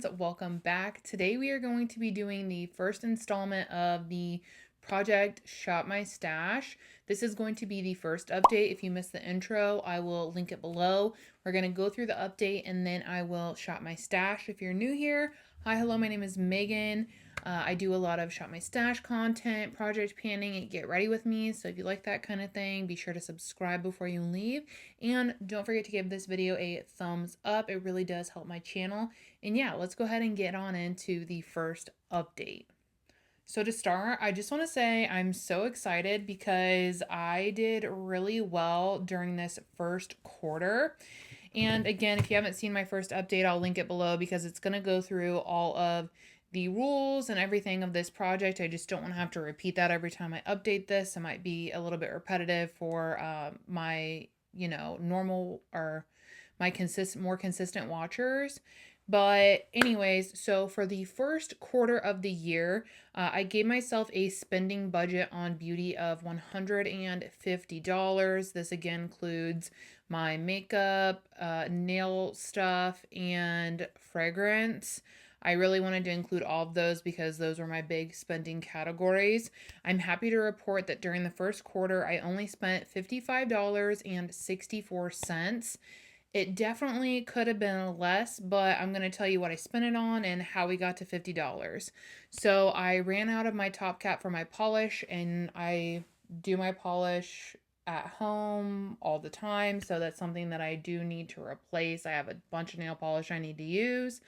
fans, welcome back. Today we are going to be doing the first installment of the project Shop My Stash. This is going to be the first update. If you missed the intro, I will link it below. We're going to go through the update and then I will shop my stash. If you're new here, hi, hello, my name is Megan. I do a lot of shop my stash content, project planning, and get ready with me. So if you like that kind of thing, be sure to subscribe before you leave. And don't forget to give this video a thumbs up. It really does help my channel. And yeah, let's go ahead and get on into the first update. So to start, I just want to say I'm so excited because I did really well during this first quarter. And again, if you haven't seen my first update, I'll link it below because it's going to go through all of the rules and everything of this project. I just don't want to have to repeat that every time I update this. It might be a little bit repetitive for my, normal or my more consistent watchers. But anyways, so for the first quarter of the year, I gave myself a spending budget on beauty of $150. This again includes my makeup, nail stuff, and fragrance. I really wanted to include all of those because those were my big spending categories. I'm happy to report that during the first quarter, I only spent $55.64. It definitely could have been less, but I'm going to tell you what I spent it on and how we got to $50. So I ran out of my top cap for my polish, and I do my polish at home all the time. So that's something that I do need to replace. I have a bunch of nail polish I need to use.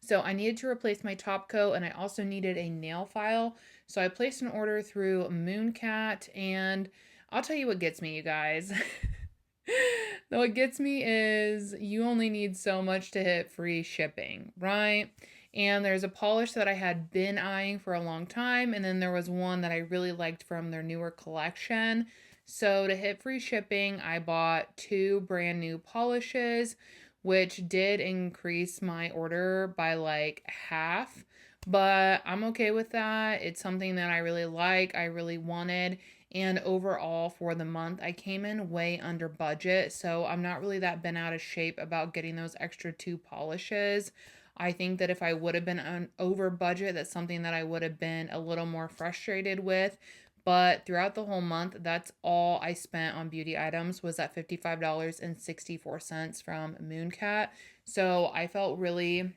So I needed to replace my top coat, and I also needed a nail file. So I placed an order through Mooncat, and I'll tell you what gets me, you guys. What gets me is you only need so much to hit free shipping, right? And there's a polish that I had been eyeing for a long time, and then there was one that I really liked from their newer collection. So to hit free shipping, I bought 2 brand new polishes, which did increase my order by like half, but I'm okay with that. It's something that I really like, I really wanted. And overall for the month, I came in way under budget. So I'm not really that bent out of shape about getting those extra 2 polishes. I think that if I would have been over budget, that's something that I would have been a little more frustrated with. But throughout the whole month, that's all I spent on beauty items was at $55.64 from Mooncat. So I felt really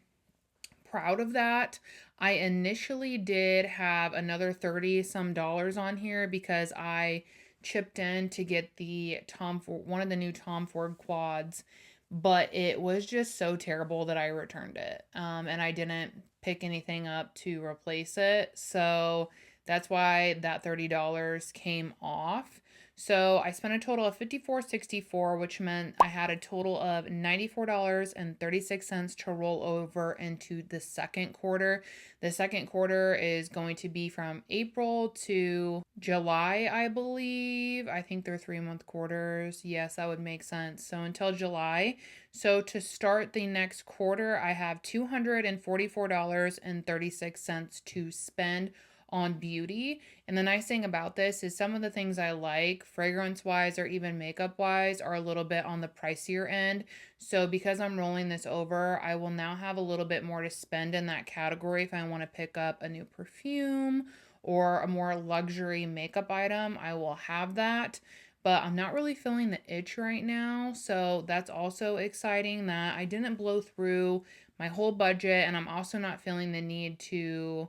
proud of that. I initially did have another 30 some dollars on here because I chipped in to get the one of the new Tom Ford quads, but it was just so terrible that I returned it. And I didn't pick anything up to replace it. So that's why that $30 came off. So I spent a total of $54.64, which meant I had a total of $94.36 to roll over into the second quarter. The second quarter is going to be from April to July, I believe. I think they're 3-month quarters. Yes, that would make sense. So until July. So to start the next quarter, I have $244.36 to spend on beauty. And the nice thing about this is some of the things I like, fragrance wise or even makeup wise, are a little bit on the pricier end. So because I'm rolling this over, I will now have a little bit more to spend in that category if I want to pick up a new perfume or a more luxury makeup item. I will have that. But I'm not really feeling the itch right now. So that's also exciting that I didn't blow through my whole budget. And I'm also not feeling the need to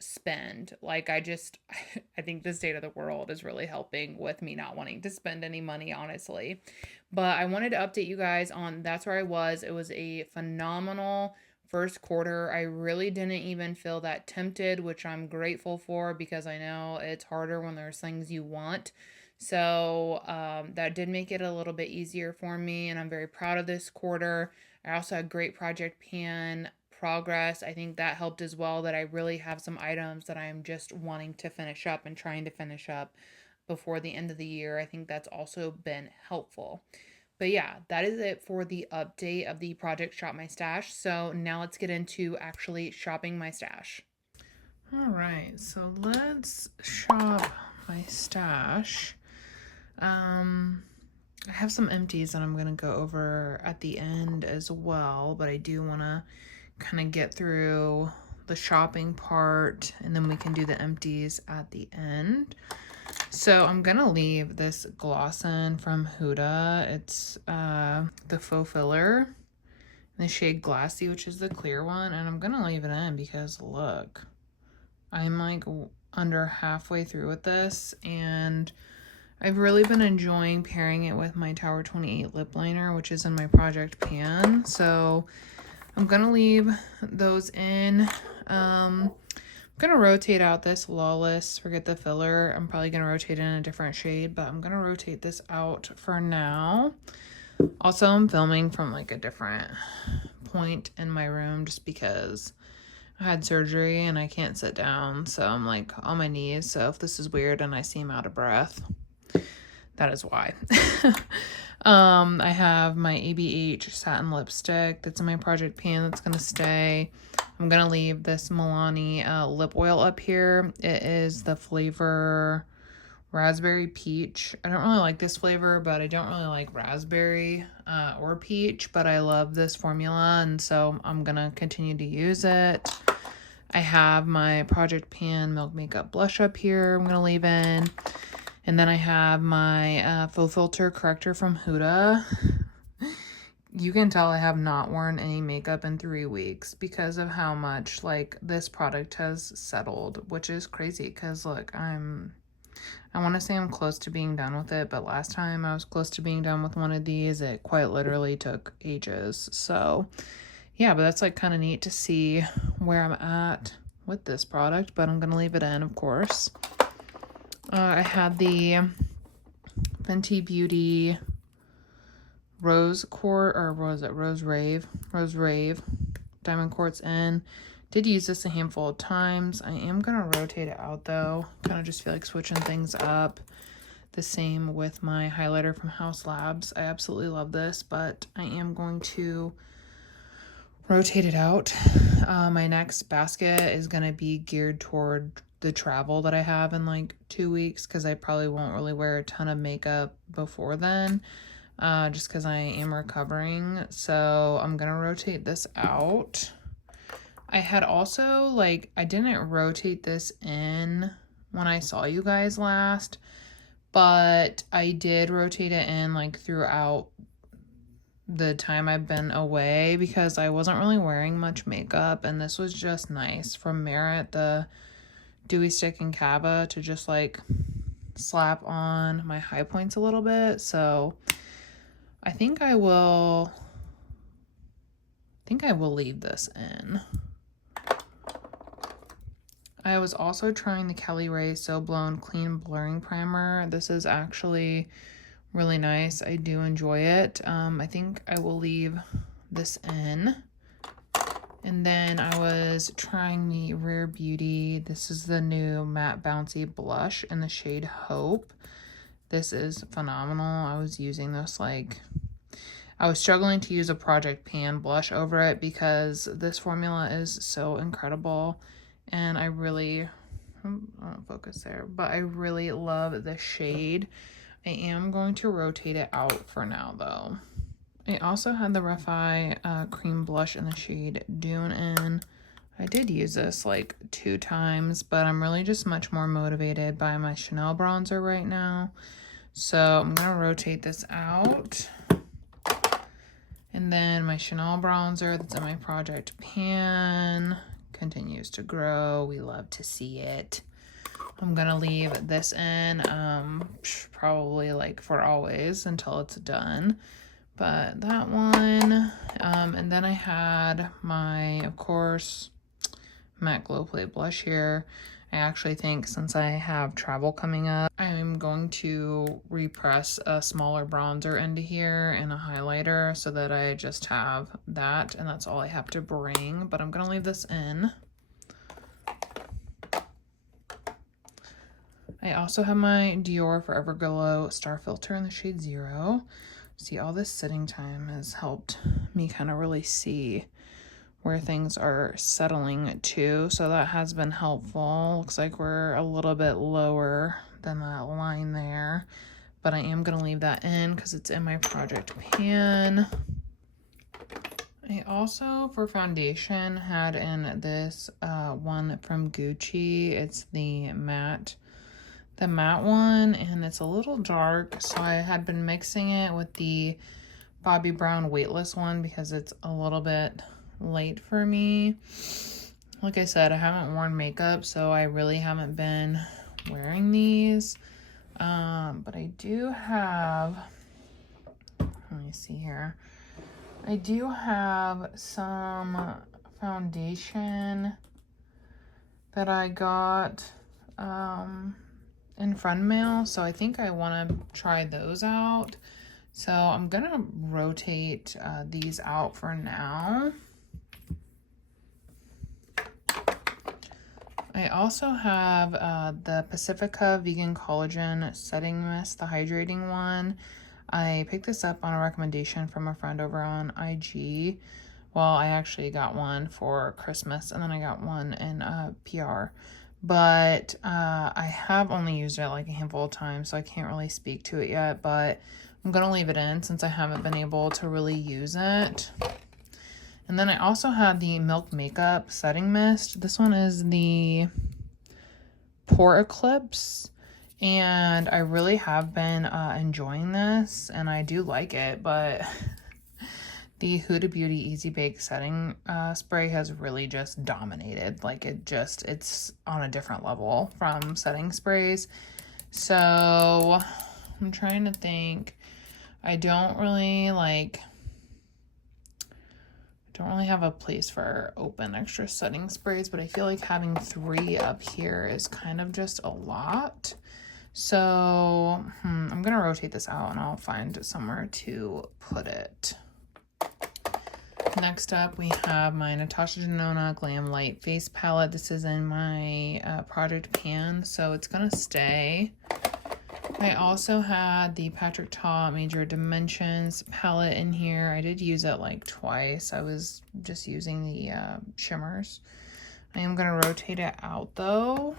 spend. Like I think the state of the world is really helping with me not wanting to spend any money, honestly. But I wanted to update you guys on that's where I was. It was a phenomenal first quarter. I really didn't even feel that tempted, which I'm grateful for because I know it's harder when there's things you want. So that did make it a little bit easier for me, and I'm very proud of this quarter. I also had great project pan progress. I think that helped as well, that I really have some items that I'm just wanting to finish up and trying to finish up before the end of the year. I think that's also been helpful. But yeah, that is it for the update of the project Shop My Stash. So now let's get into actually shopping my stash. All right, so let's shop my stash. I have some empties that I'm going to go over at the end as well, but I do want to kind of get through the shopping part, and then we can do the empties at the end. So I'm going to leave this gloss in from Huda. It's the faux filler in the shade Glassy, which is the clear one, and I'm going to leave it in because look, I'm like under halfway through with this, and I've really been enjoying pairing it with my Tower 28 lip liner, which is in my project pan. So I'm gonna leave those in. I'm gonna rotate out this Lawless, forget the filler. I'm probably gonna rotate it in a different shade, but I'm gonna rotate this out for now. Also, I'm filming from like a different point in my room just because I had surgery and I can't sit down, so I'm like on my knees. So if this is weird and I seem out of breath, that is why. I have my ABH satin lipstick that's in my project pan that's gonna stay. I'm gonna leave this Milani lip oil up here. It is the flavor raspberry peach. I don't really like this flavor, but I don't really like raspberry or peach, but I love this formula, and so I'm gonna continue to use it. I have my project pan milk makeup blush up here I'm gonna leave in. And then I have my faux filter corrector from Huda. You can tell I have not worn any makeup in 3 weeks because of how much like this product has settled, which is crazy because look, I want to say I'm close to being done with it, but last time I was close to being done with one of these, it quite literally took ages. So yeah, but that's like kind of neat to see where I'm at with this product, but I'm going to leave it in, of course. I had the Fenty Beauty Rose Quartz, or what was it? Rose Rave Diamond Quartz in. Did use this a handful of times. I am going to rotate it out though. Kind of just feel like switching things up. The same with my highlighter from House Labs. I absolutely love this, but I am going to rotate it out. My next basket is going to be geared toward the travel that I have in like 2 weeks, because I probably won't really wear a ton of makeup before then, just because I am recovering. So I'm gonna rotate this out. I had also like, I didn't rotate this in when I saw you guys last, but I did rotate it in like throughout the time I've been away because I wasn't really wearing much makeup, and this was just nice from Merit, the Dewy Stick and Cava, to just like slap on my high points a little bit. So I think I will leave this in. I was also trying the Kelly Ray So Blown Clean Blurring Primer. This is actually really nice. I do enjoy it. I think I will leave this in. And then I was trying the Rare Beauty. This is the new Matte Bouncy Blush in the shade Hope. This is phenomenal. I was using this like, I was struggling to use a project pan blush over it because this formula is so incredible. And I really, I don't focus there, but I really love the shade. I am going to rotate it out for now though. I also had the Refi cream blush in the shade Dune in. I did use this like 2 times, but I'm really just much more motivated by my Chanel bronzer right now. So I'm going to rotate this out. And then my Chanel bronzer that's in my project pan continues to grow. We love to see it. I'm going to leave this in probably like for always until it's done. But that one, and then I had my, of course, matte glow plate blush here. I actually think since I have travel coming up, I'm going to repress a smaller bronzer into here and a highlighter so that I just have that, and that's all I have to bring. But I'm gonna leave this in. I also have my Dior Forever Glow Star Filter in the shade 0. See, all this sitting time has helped me kind of really see where things are settling to, so that has been helpful. Looks like we're a little bit lower than that line there, but I am going to leave that in because it's in my project pan. I also, for foundation, had in this one from Gucci. It's the matte one, and it's a little dark, so I had been mixing it with the Bobbi Brown weightless one because it's a little bit late for me. Like I said, I haven't worn makeup, so I really haven't been wearing these. But I do have, let me see here. I do have some foundation that I got in friend mail, so I think I want to try those out. So I'm gonna rotate these out for now. I also have the Pacifica Vegan Collagen Setting Mist, the hydrating one. I picked this up on a recommendation from a friend over on IG. Well, I actually got one for Christmas, and then I got one in PR. But I have only used it like a handful of times, so I can't really speak to it yet. But I'm going to leave it in since I haven't been able to really use it. And then I also had the Milk Makeup Setting Mist. This one is the Pore Eclipse. And I really have been enjoying this, and I do like it, but the Huda Beauty Easy Bake Setting Spray has really just dominated. Like, it's on a different level from setting sprays. So I'm trying to think. I don't really have a place for open extra setting sprays, but I feel like having 3 up here is kind of just a lot. So I'm gonna rotate this out and I'll find somewhere to put it. Next up, we have my Natasha Denona Glam Light Face Palette. This is in my project pan, so it's gonna stay. I also had the Patrick Ta Major Dimensions palette in here. I did use it like twice. I was just using the shimmers. I am gonna rotate it out though.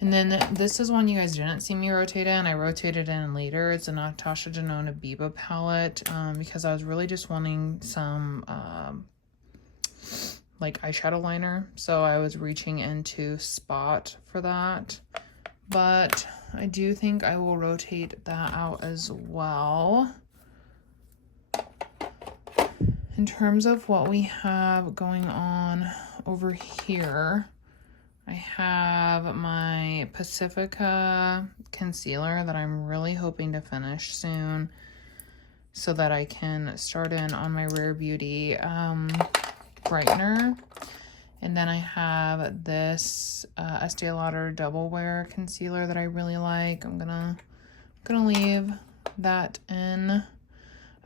And then this is one you guys didn't see me rotate in. I rotated in later. It's a Natasha Denona Biba palette because I was really just wanting some like eyeshadow liner. So I was reaching into Spot for that. But I do think I will rotate that out as well. In terms of what we have going on over here, I have my Pacifica concealer that I'm really hoping to finish soon so that I can start in on my Rare Beauty brightener. And then I have this Estee Lauder Double Wear concealer that I really like. I'm gonna leave that in.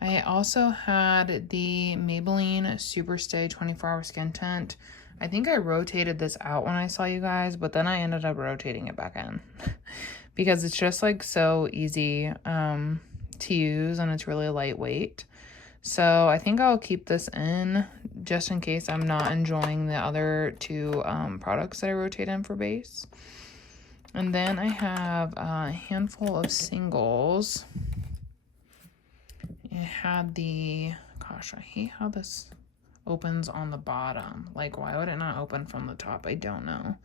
I also had the Maybelline Superstay 24-Hour Skin Tint. I think I rotated this out when I saw you guys, but then I ended up rotating it back in because it's just like so easy to use and it's really lightweight. So I think I'll keep this in just in case I'm not enjoying the other 2 products that I rotate in for base. And then I have a handful of singles. I had the, gosh, I hate how this opens on the bottom. Like, why would it not open from the top? I don't know.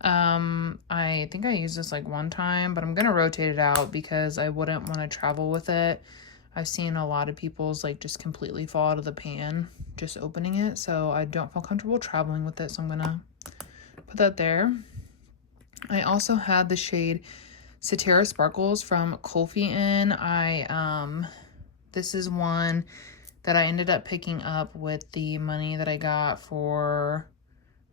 I think I used this like one time, but I'm gonna rotate it out because I wouldn't want to travel with it. I've seen a lot of people's like just completely fall out of the pan just opening it, so I don't feel comfortable traveling with it, so I'm gonna put that there. I also had the shade Satira Sparkles from Kulfi in. This is one that I ended up picking up with the money that I got for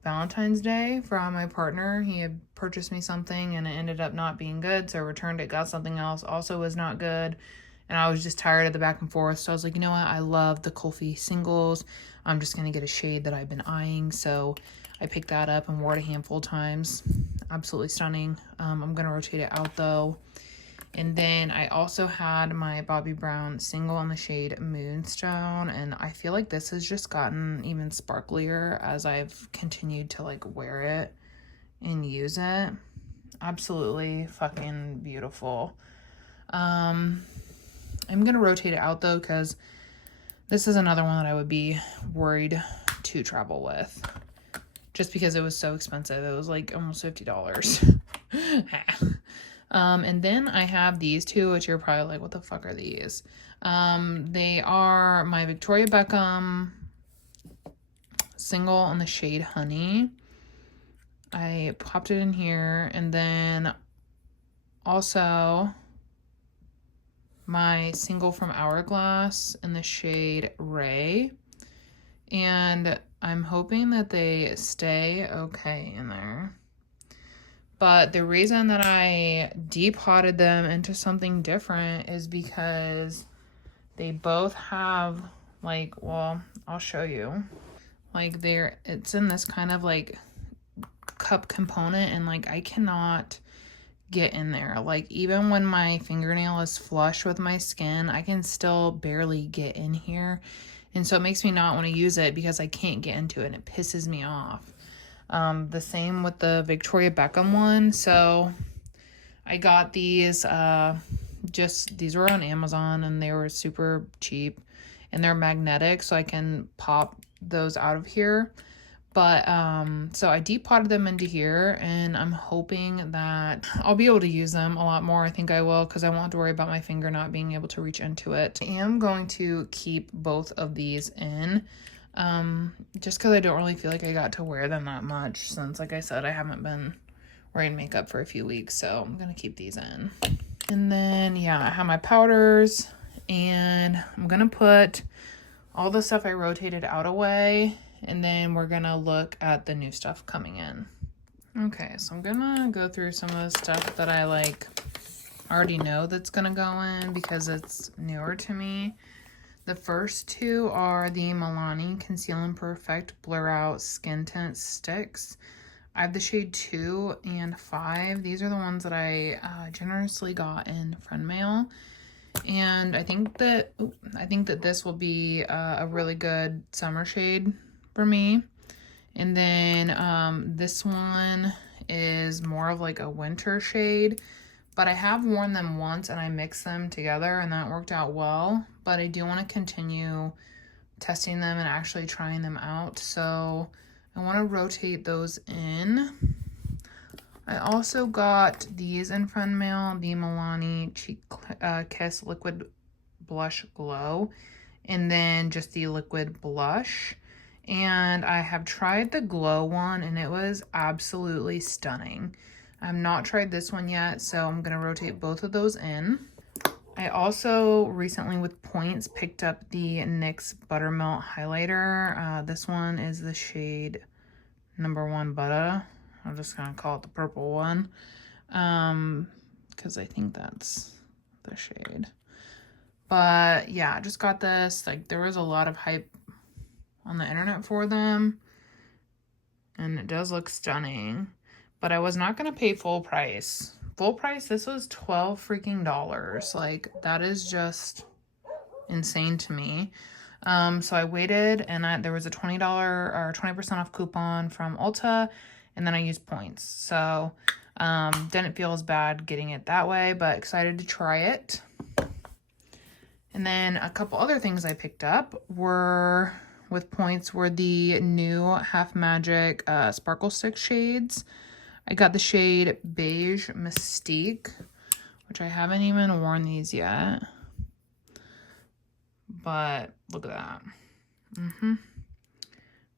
Valentine's Day from my partner. He had purchased me something and it ended up not being good, so I returned it, got something else, also was not good. And I was just tired of the back and forth. So I was like, you know what? I love the Kulfi singles. I'm just going to get a shade that I've been eyeing. So I picked that up and wore it a handful of times. Absolutely stunning. I'm going to rotate it out though. And then I also had my Bobbi Brown single in the shade Moonstone. And I feel like this has just gotten even sparklier as I've continued to like wear it and use it. absolutely fucking beautiful. I'm going to rotate it out though, because this is another one that I would be worried to travel with. Just because it was so expensive. It was like almost $50. And then I have these two, which you're probably like, what the fuck are these? They are my Victoria Beckham single in the shade Honey. I popped it in here, and then also my single from Hourglass in the shade Ray. And I'm hoping that they stay okay in there. But the reason that I depotted them into something different is because they both have like, well, I'll show you. Like it's in this kind of like cup component, and like I cannot get in there. Like even when my fingernail is flush with my skin, I can still barely get in here. And so it makes me not want to use it because I can't get into it and it pisses me off. The same with the Victoria Beckham one. So I got these, these were on Amazon and they were super cheap, and they're magnetic, so I can pop those out of here. But, so I depotted them into here, and I'm hoping that I'll be able to use them a lot more. I think I will, because I won't have to worry about my finger not being able to reach into it. I am going to keep both of these in, just because I don't really feel like I got to wear them that much, since, like I said, I haven't been wearing makeup for a few weeks, so I'm going to keep these in. And then, yeah, I have my powders, and I'm going to put all the stuff I rotated out away, and then we're gonna look at the new stuff coming in. Okay, so I'm gonna go through some of the stuff that I like already know that's gonna go in because it's newer to me. The first two are the Milani Conceal and Perfect Blur Out Skin Tint Sticks. I have the shade 2 and 5. These are the ones that I generously got in friend mail. And I think that this will be a really good summer shade for me. And then this one is more of like a winter shade, but I have worn them once and I mixed them together and that worked out well. But I do want to continue testing them and actually trying them out, so I want to rotate those in. I also got these in friend mail, the Milani Cheek Kiss Liquid Blush Glow, and then just the liquid blush. And I have tried the glow one, and it was absolutely stunning. I have not tried this one yet, so I'm going to rotate both of those in. I also recently with points picked up the NYX Buttermelt Highlighter. This one is the shade number 1 Butter. I'm just going to call it the purple one, because I think that's the shade. But yeah, I just got this. Like, there was a lot of hype on the internet for them, and it does look stunning, but I was not going to pay full price. Full price, this was $12 freaking dollars. Like, that is just insane to me. So I waited, and there was a $20 or 20% off coupon from Ulta, and then I used points. So didn't feel as bad getting it that way, but excited to try it. And then a couple other things I picked up were with points were the new Half Magic Sparkle Stick shades. I got the shade Beige Mystique, which I haven't even worn these yet. But look at that.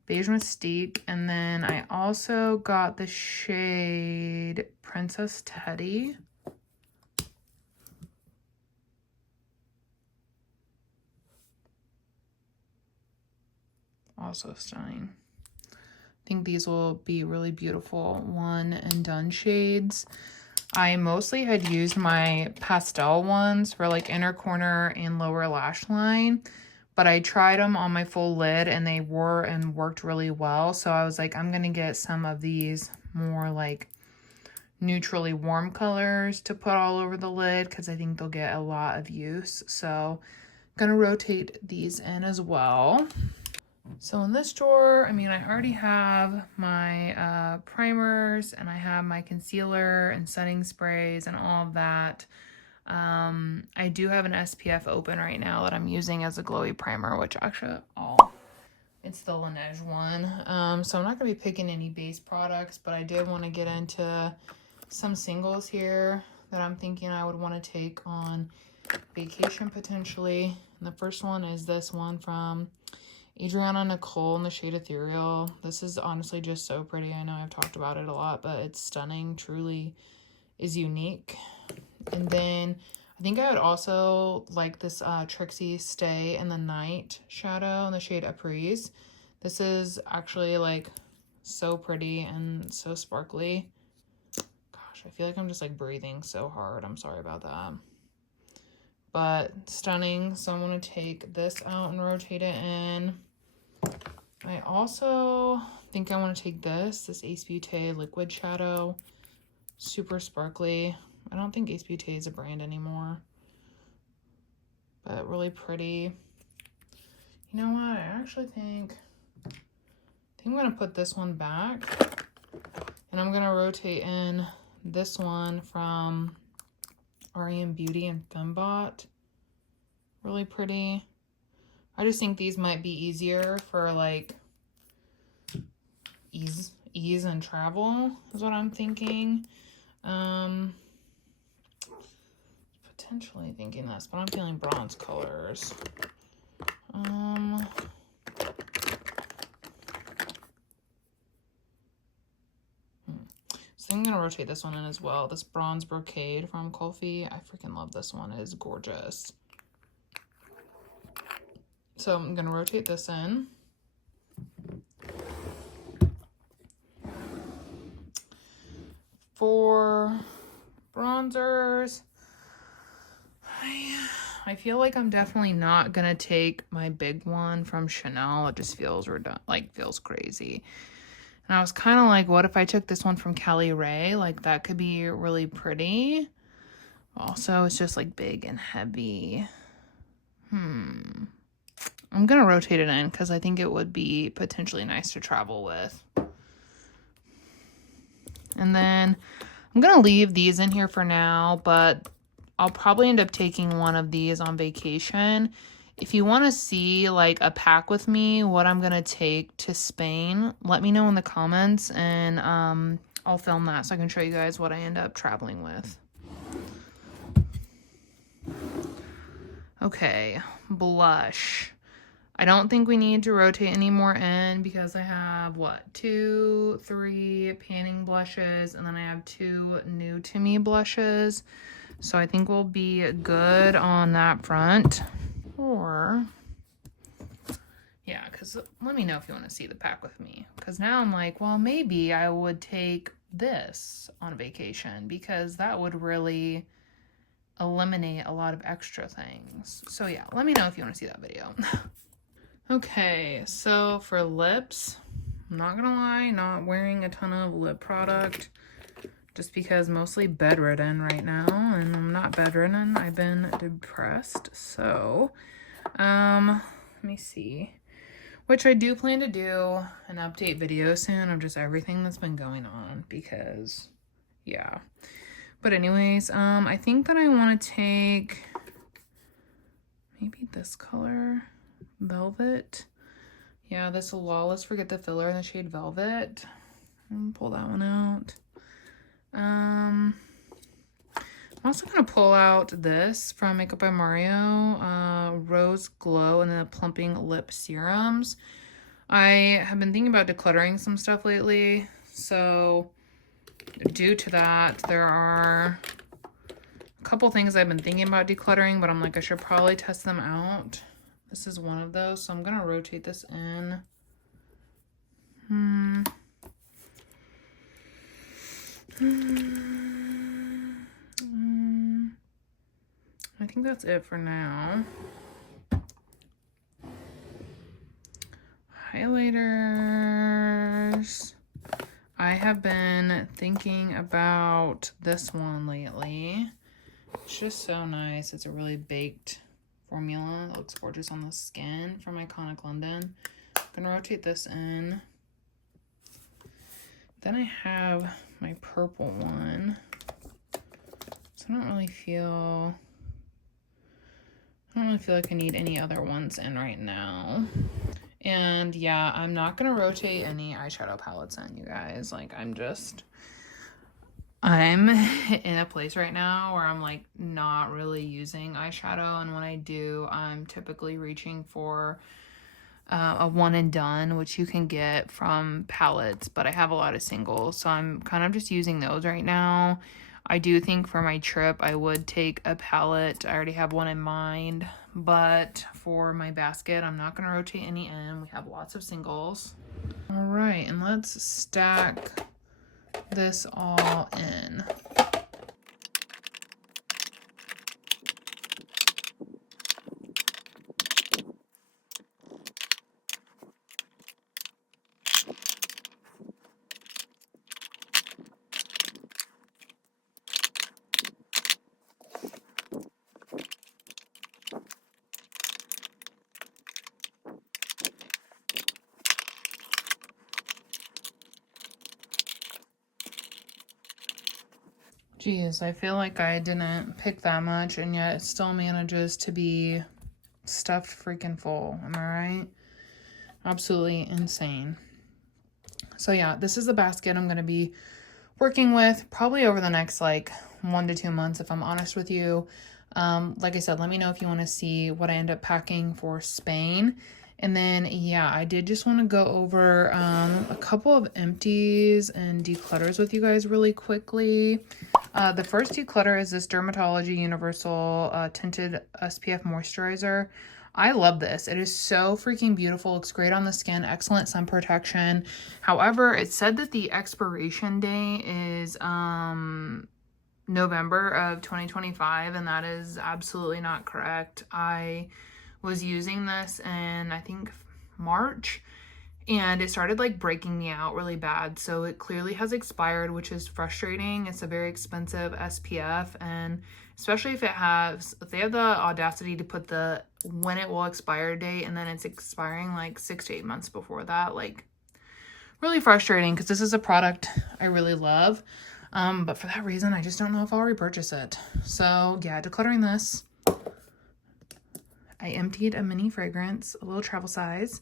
Beige Mystique. And then I also got the shade Princess Teddy. Also stunning. I think these will be really beautiful one and done shades. I mostly had used my pastel ones for like inner corner and lower lash line, but I tried them on my full lid and they wore and worked really well. So I was like, I'm gonna get some of these more like neutrally warm colors to put all over the lid because I think they'll get a lot of use. So I'm gonna rotate these in as well. So in this drawer, I mean, I already have my primers, and I have my concealer and setting sprays and all of that. I do have an SPF open right now that I'm using as a glowy primer, which actually, it's the Laneige one. So I'm not going to be picking any base products, but I did want to get into some singles here that I'm thinking I would want to take on vacation potentially. And the first one is this one from Adriana Nicole in the shade Ethereal. This is honestly just so pretty. I know I've talked about it a lot, but it's stunning. Truly is unique. And then I think I would also like this Trixie Stay in the Night shadow in the shade Aprise. This is actually like so pretty and so sparkly. Gosh, I feel like I'm just like breathing so hard. I'm sorry about that. But stunning. So I'm going to take this out and rotate it in. I also think I want to take this Ace Beauté liquid shadow. Super sparkly. I don't think Ace Beauté is a brand anymore. But really pretty. You know what? I actually think I'm going to put this one back. And I'm going to rotate in this one from REM Beauty and Fembot. Really pretty. I just think these might be easier for like ease and travel is what I'm thinking. Potentially thinking this, but I'm feeling bronze colors. So I'm gonna rotate this one in as well. This bronze brocade from Kulfi. I freaking love this one. It is gorgeous. So I'm gonna rotate this in. For bronzers, I feel like I'm definitely not gonna take my big one from Chanel. It just feels feels crazy. And I was kind of like, what if I took this one from Cali Ray? Like that could be really pretty. Also, it's just like big and heavy. I'm gonna rotate it in because I think it would be potentially nice to travel with. And then I'm gonna leave these in here for now, but I'll probably end up taking one of these on vacation. If you want to see like a pack with me, what I'm gonna take to Spain, let me know in the comments, and I'll film that so I can show you guys what I end up traveling with. Okay, blush. I don't think we need to rotate any more in because I have, what, 2, 3 panning blushes, and then I have 2 new to me blushes. So I think we'll be good on that front. Or, yeah, because let me know if you want to see the pack with me. Because now I'm like, well, maybe I would take this on vacation because that would really eliminate a lot of extra things. So yeah, let me know if you want to see that video. Okay, so for lips, I'm not gonna lie, not wearing a ton of lip product just because mostly bedridden right now, and I'm not bedridden, I've been depressed. So let me see, which I do plan to do an update video soon of just everything that's been going on because yeah. But anyways, I think that I want to take maybe this color, Velvet. Yeah, this Lawless Forget the Filler in the shade Velvet. Pull that one out. I'm also gonna pull out this from Makeup by Mario, Rose Glow and the Plumping Lip Serums. I have been thinking about decluttering some stuff lately, so due to that, there are a couple things I've been thinking about decluttering, but I'm like, I should probably test them out. This is one of those, so I'm gonna rotate this in. I think that's it for now. Highlighters. I have been thinking about this one lately. It's just so nice. It's a really baked formula. It looks gorgeous on the skin from Iconic London. gonna rotate this in. Then I have my purple one. So I don't really feel like I need any other ones in right now. And yeah, I'm not gonna rotate any eyeshadow palettes in, you guys. Like, I'm in a place right now where I'm like not really using eyeshadow, and when I do, I'm typically reaching for a one and done, which you can get from palettes, but I have a lot of singles, so I'm kind of just using those right now. I do think for my trip I would take a palette. I already have one in mind, but for my basket I'm not going to rotate any in. We have lots of singles. All right, and let's stack this all in. Geez, I feel like I didn't pick that much, and yet it still manages to be stuffed freaking full. Am I right? Absolutely insane. So yeah, this is the basket I'm going to be working with probably over the next like 1 to 2 months, if I'm honest with you. Like I said, let me know if you want to see what I end up packing for Spain. And then, yeah, I did just want to go over a couple of empties and declutters with you guys really quickly. The first declutter is this Dermatology Universal Tinted SPF Moisturizer. I love this. It is so freaking beautiful. Looks great on the skin. Excellent sun protection. However, it said that the expiration day is November of 2025, and that is absolutely not correct. I was using this in, I think, March, and it started like breaking me out really bad. So it clearly has expired, which is frustrating. It's a very expensive SPF, and especially if they have the audacity to put the when it will expire date, and then it's expiring like 6 to 8 months before that. Like, really frustrating, because this is a product I really love. But for that reason, I just don't know if I'll repurchase it. So yeah, decluttering this. I emptied a mini fragrance, a little travel size.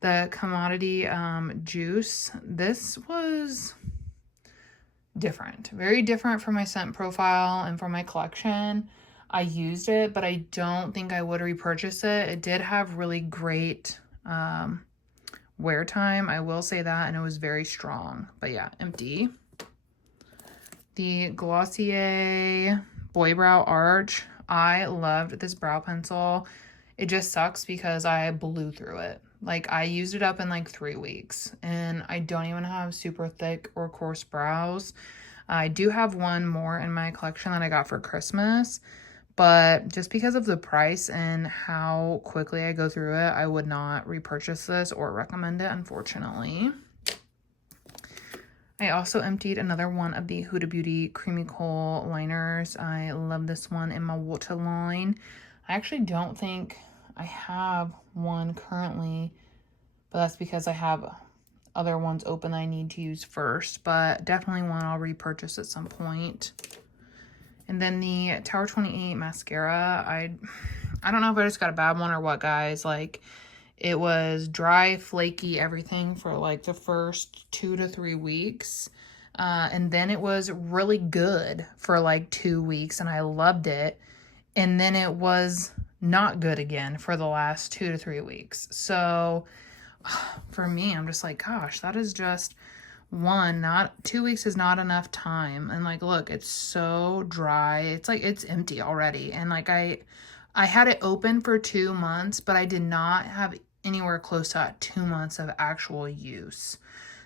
The Commodity Juice. This was different. Very different from my scent profile and for my collection. I used it, but I don't think I would repurchase it. It did have really great wear time, I will say that, and it was very strong. But yeah, empty. The Glossier Boy Brow Arch. I loved this brow pencil. It just sucks because I blew through it. Like, I used it up in like 3 weeks, and I don't even have super thick or coarse brows. I do have one more in my collection that I got for Christmas, but just because of the price and how quickly I go through it, I would not repurchase this or recommend it, unfortunately. I also emptied another one of the Huda Beauty Creamy Coal liners. I love this one in my waterline. I actually don't think I have one currently, but that's because I have other ones open that I need to use first, but definitely one I'll repurchase at some point. And then the Tower 28 mascara. I don't know if I just got a bad one or what, guys. Like, it was dry, flaky, everything for like the first 2 to 3 weeks. And then it was really good for like 2 weeks, and I loved it. And then it was not good again for the last 2 to 3 weeks. So for me, I'm just like, gosh, that is just not 2 weeks is not enough time. And like, look, it's so dry. It's like, it's empty already. And like, I had it open for 2 months, but I did not have anywhere close to 2 months of actual use.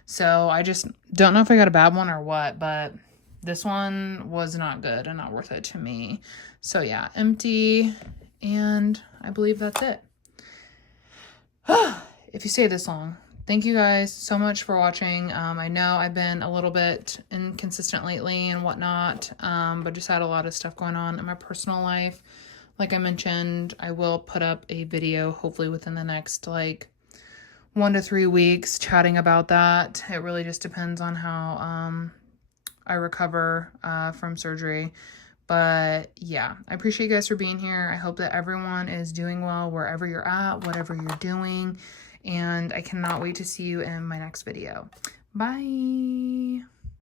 So I just don't know if I got a bad one or what, but this one was not good and not worth it to me. So yeah, empty, and I believe that's it. If you stay this long, thank you guys so much for watching. I know I've been a little bit inconsistent lately and whatnot, but just had a lot of stuff going on in my personal life. Like I mentioned, I will put up a video hopefully within the next like 1 to 3 weeks chatting about that. It really just depends on how I recover from surgery. But yeah, I appreciate you guys for being here. I hope that everyone is doing well wherever you're at, whatever you're doing. And I cannot wait to see you in my next video. Bye.